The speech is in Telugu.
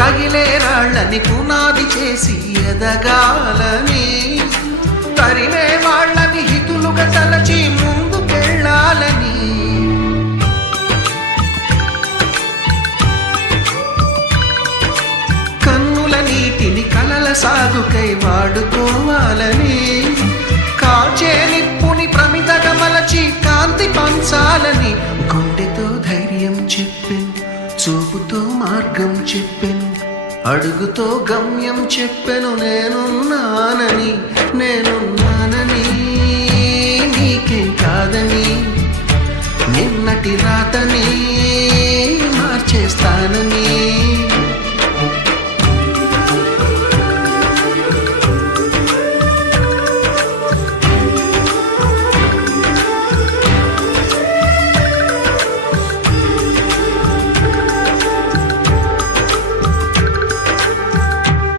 తగిలే రాళ్ళని పునాది చేసి ఎదగాలని, తరిమే వాళ్ళని హితులుగా తలచి ముందుకెళ్ళాలని, కన్నుల నీటిని కలల సాగుకై వాడుకోవాలని, కాచే నిప్పుని ప్రమిదగా మలచి కాంతి పంచాలని, గుండెతో ధైర్యం చెప్పెను, చూపుతో మార్గం చెప్పెను, అడుగుతో గమ్యం చెప్పెను, నేనున్నానని నేనున్నానని, నీకేం కాదని, నిన్నటి రాతని మార్చేస్తానని.